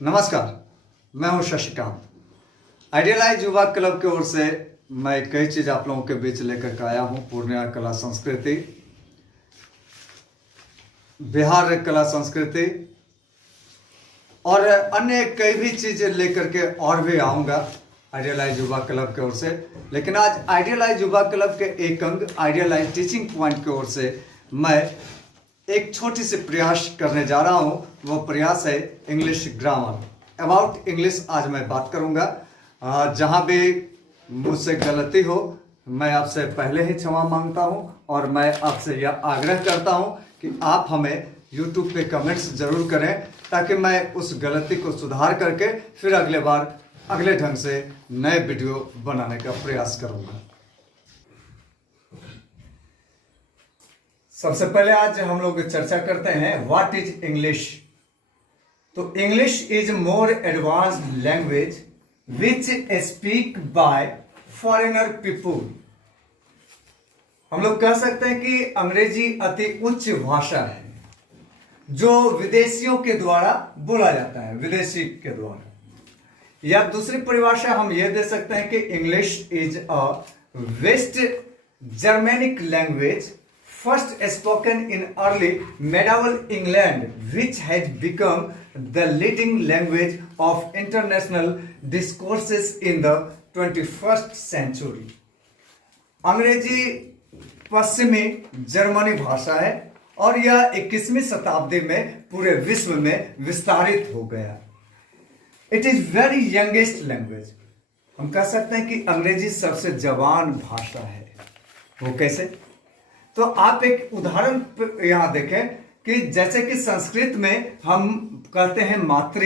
नमस्कार, मैं हूं शशिकांत। आइडियलाइज युवा क्लब की ओर से मैं कई चीज़ आप लोगों के बीच लेकर के आया हूं। पूर्णिया कला संस्कृति, बिहार कला संस्कृति और अन्य कई भी चीज़ें लेकर के और भी आऊँगा आइडियलाइज युवा क्लब की ओर से। लेकिन आज आइडियलाइज युवा क्लब के एक अंग आइडियलाइज टीचिंग पॉइंट की ओर से मैं एक छोटी सी प्रयास करने जा रहा हूं। वो प्रयास है इंग्लिश ग्रामर। अबाउट इंग्लिश आज मैं बात करूंगा। जहां भी मुझसे गलती हो मैं आपसे पहले ही क्षमा मांगता हूं और मैं आपसे यह आग्रह करता हूं कि आप हमें YouTube पे कमेंट्स जरूर करें ताकि मैं उस गलती को सुधार करके फिर अगले बार अगले ढंग से नए वीडियो बनाने का प्रयास करूंगा। सबसे पहले आज हम लोग चर्चा करते हैं व्हाट इज इंग्लिश। तो English is more advanced language which speak by foreigner people. हम लोग कह सकते हैं कि अंग्रेजी अति उच्च भाषा है जो विदेशियों के द्वारा बोला जाता है, विदेशी के द्वारा। या दूसरी परिभाषा हम यह दे सकते हैं कि English is a West Germanic language first spoken in early medieval England, which had become the leading language of international discourses in the 21st century. अंग्रेजी पश्चिमी जर्मनी भाषा है और यह 21वीं शताब्दी में पूरे विश्व में विस्तारित हो गया। It is very youngest language. हम कह सकते हैं कि अंग्रेजी सबसे जवान भाषा है। वो कैसे? तो आप एक उदाहरण यहां देखें कि जैसे कि संस्कृत में हम कहते हैं मातृ,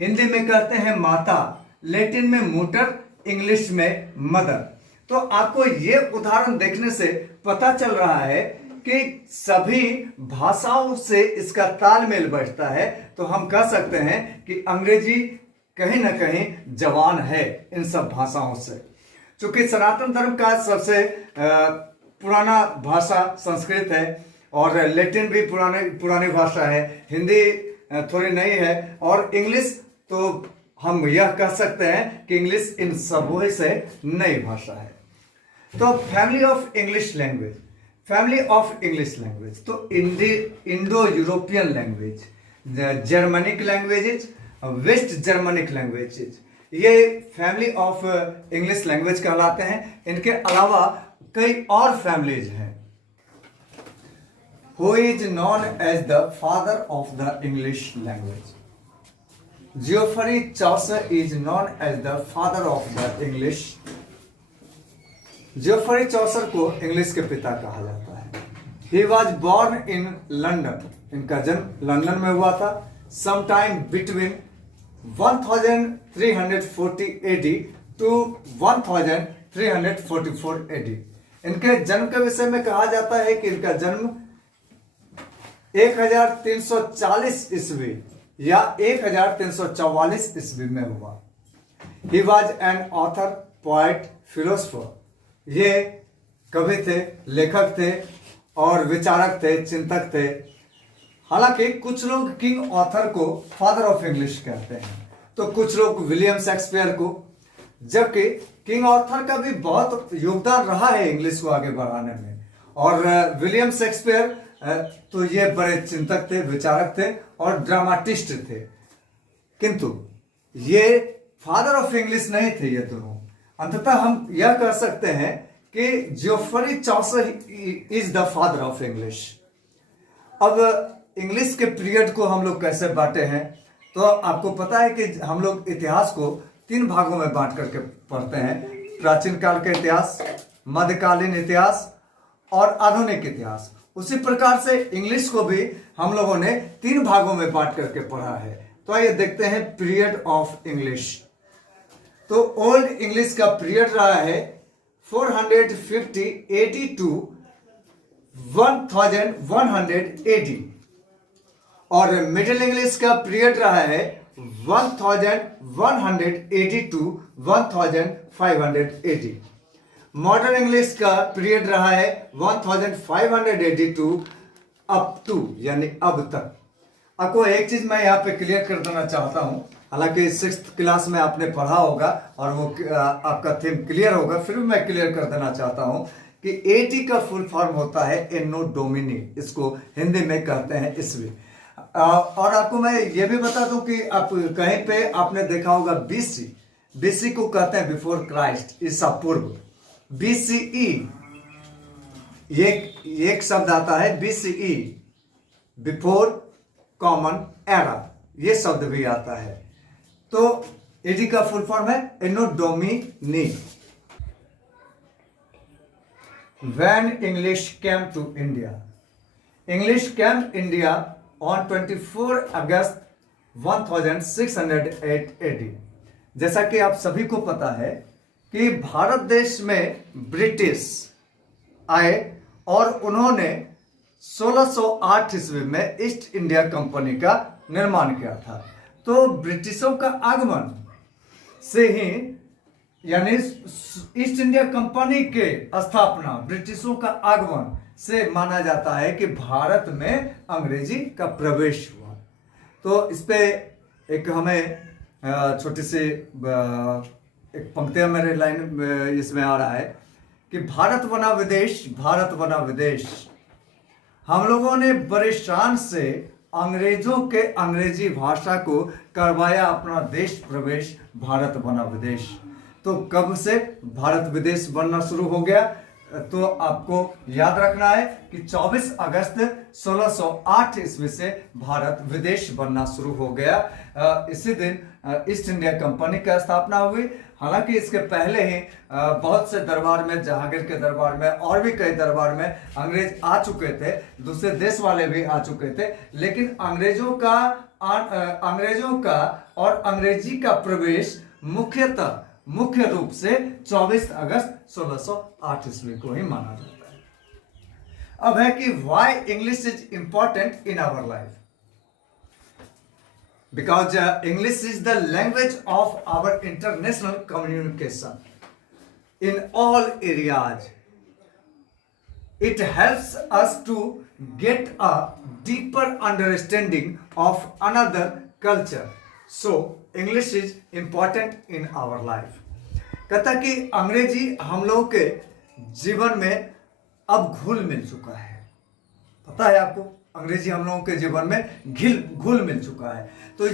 हिंदी में कहते हैं माता, लैटिन में मोटर, इंग्लिश में मदर। तो आपको ये उदाहरण देखने से पता चल रहा है कि सभी भाषाओं से इसका तालमेल बैठता है। तो हम कह सकते हैं कि अंग्रेजी कहीं ना कहीं जवान है इन सब भाषाओं से। चूंकि सनातन धर्म का सबसे पुराना भाषा संस्कृत है और लैटिन भी पुरानी भाषा है, हिंदी थोड़ी नई है और इंग्लिश तो हम यह कह सकते हैं कि इंग्लिश इन सबों से नई भाषा है। तो family of English language, family of English language तो Indo European language, Germanic languages, West Germanic languages, ये फैमिली ऑफ इंग्लिश लैंग्वेज कहलाते हैं। इनके अलावा कई और फैमिलीज हैं। Who is known as the father of the English language? Geoffrey Chaucer is known as the father of the English. Geoffrey Chaucer को English के पिता कहा जाता है। He was born in London. इनका जन्म लंदन में हुआ था। Sometime between 1340 AD to 1344 AD। इनके जन्म के विषय में कहा जाता है कि इनका जन्म 1340 ईस्वी या 1344 ईस्वी में हुआ। He was an author, poet, philosopher. ये कवि थे, लेखक थे और विचारक थे, चिंतक थे। हालांकि कुछ लोग किंग ऑथर को फादर ऑफ इंग्लिश कहते हैं तो कुछ लोग विलियम शेक्सपियर को, जबकि किंग ऑथर का भी बहुत योगदान रहा है इंग्लिश को आगे बढ़ाने में। और विलियम शेक्सपियर तो ये बड़े चिंतक थे, विचारक थे और ड्रामाटिस्ट थे, किंतु ये फादर ऑफ इंग्लिश नहीं थे ये दोनों। अंततः हम यह कह सकते हैं कि Geoffrey Chaucer is the father of English. अब इंग्लिश के पीरियड को हम लोग कैसे बांटे हैं? तो आपको पता है कि हम लोग इतिहास को 3 भागों में बांट करके पढ़ते हैं। प्राचीन काल का इतिहास, मध्यकालीन इतिहास और आधुनिक इतिहास। उसी प्रकार से इंग्लिश को भी हम लोगों ने 3 भागों में बांट करके पढ़ा है। तो आइए देखते हैं पीरियड ऑफ इंग्लिश। तो ओल्ड इंग्लिश का पीरियड रहा है 450 AD टू 1100 AD और मिडिल इंग्लिश का पीरियड रहा है 1180 टू 1500 AD। मॉडर्न इंग्लिश का पीरियड रहा है 1500 AD टू अप टू यानी अब तक। आपको एक चीज मैं यहाँ पे क्लियर कर देना चाहता हूँ, हालांकि 6th क्लास में आपने पढ़ा होगा और वो आपका थीम क्लियर होगा, फिर भी मैं क्लियर कर देना चाहता हूँ कि एटी का फुल फॉर्म होता है एनो डोमिनी, इसको हिंदी में कहते हैं ईस्वी। और आपको मैं ये भी बता दूं कि आप कहीं पे आपने देखा होगा बीसी, बीसी को कहते हैं बिफोर क्राइस्ट, ईसा पूर्व। बीसीई ये एक शब्द आता है, बीसीई बिफोर कॉमन एरा, ये शब्द भी आता है। तो एडी का फुल फॉर्म है एनो Duminy. When English came to India, English came to India on 24 August 1608 AD। जैसा कि आप सभी को पता है कि भारत देश में ब्रिटिश आए और उन्होंने 1608 ईस्वी में ईस्ट इंडिया कंपनी का निर्माण किया था। तो ब्रिटिशों का आगमन से ही, यानी ईस्ट इंडिया कंपनी के स्थापना, ब्रिटिशों का आगमन से माना जाता है कि भारत में अंग्रेजी का प्रवेश हुआ। तो इस पे एक हमें छोटी सी एक पंक्तियां मेरे लाइन इसमें आ रहा है कि भारत बना विदेश, भारत बना विदेश, हम लोगों ने बड़े शान से अंग्रेजों के अंग्रेजी भाषा को करवाया अपना देश प्रवेश, भारत बना विदेश। तो कब से भारत विदेश बनना शुरू हो गया? तो आपको याद रखना है कि 24 अगस्त 1608 ईस्वी से भारत विदेश बनना शुरू हो गया। इसी दिन ईस्ट इंडिया कंपनी की स्थापना हुई। हालांकि इसके पहले ही बहुत से दरबार में, जहांगीर के दरबार में और भी कई दरबार में अंग्रेज आ चुके थे, दूसरे देश वाले भी आ चुके थे, लेकिन अंग्रेजों का और अंग्रेजी का प्रवेश मुख्य रूप से 24 अगस्त 1608 ईस्वी को ही माना जाता है। अब है कि why English is important in our life. Because English is the language of our international communication in all areas. It helps us to get a deeper understanding of another culture. So, English is important in our life. कहता कि अंग्रेजी हम लोगों के जीवन में अब घुल मिल चुका है। पता है आपको, अंग्रेजी हम लोगों के जीवन में घुल मिल चुका है। तो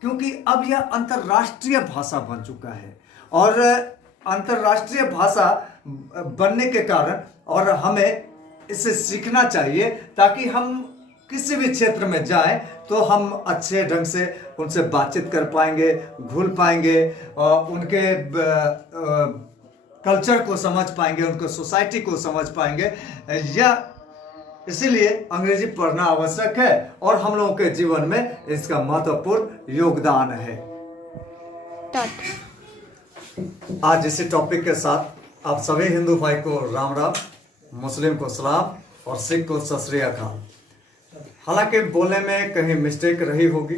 क्योंकि अब यह अंतर्राष्ट्रीय भाषा बन चुका है, और अंतर्राष्ट्रीय भाषा बनने के कारण और हमें इसे सीखना चाहिए ताकि हम किसी भी क्षेत्र में जाएं तो हम अच्छे ढंग से उनसे बातचीत कर पाएंगे, घुल पाएंगे, उनके कल्चर को समझ पाएंगे, उनके सोसाइटी को समझ पाएंगे। या इसीलिए अंग्रेजी पढ़ना आवश्यक है और हम लोगों के जीवन में इसका महत्वपूर्ण योगदान है। आज इसी टॉपिक के साथ आप सभी हिंदू भाई को राम राम, मुस्लिम को सलाम और सिख को सत श्री अकाल। हालांकि बोलने में कहीं मिस्टेक रही होगी,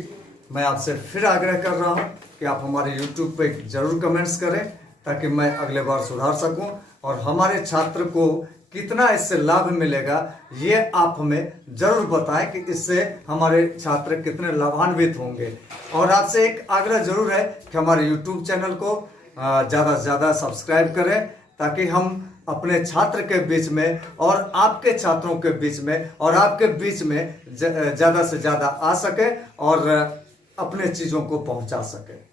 मैं आपसे फिर आग्रह कर रहा हूं कि आप हमारे YouTube पे जरूर कमेंट्स करें ताकि मैं अगले बार सुधार सकूं, और हमारे छात्र को कितना इससे लाभ मिलेगा ये आप हमें जरूर बताएं कि इससे हमारे छात्र कितने लाभान्वित होंगे। और आपसे एक आग्रह जरूर है कि हमारे YouTube चैनल को ज़्यादा से ज़्यादा सब्सक्राइब करें ताकि हम अपने छात्र के बीच में और आपके छात्रों के बीच में और आपके बीच में ज़्यादा से ज़्यादा आ सके और अपने चीज़ों को पहुंचा सके।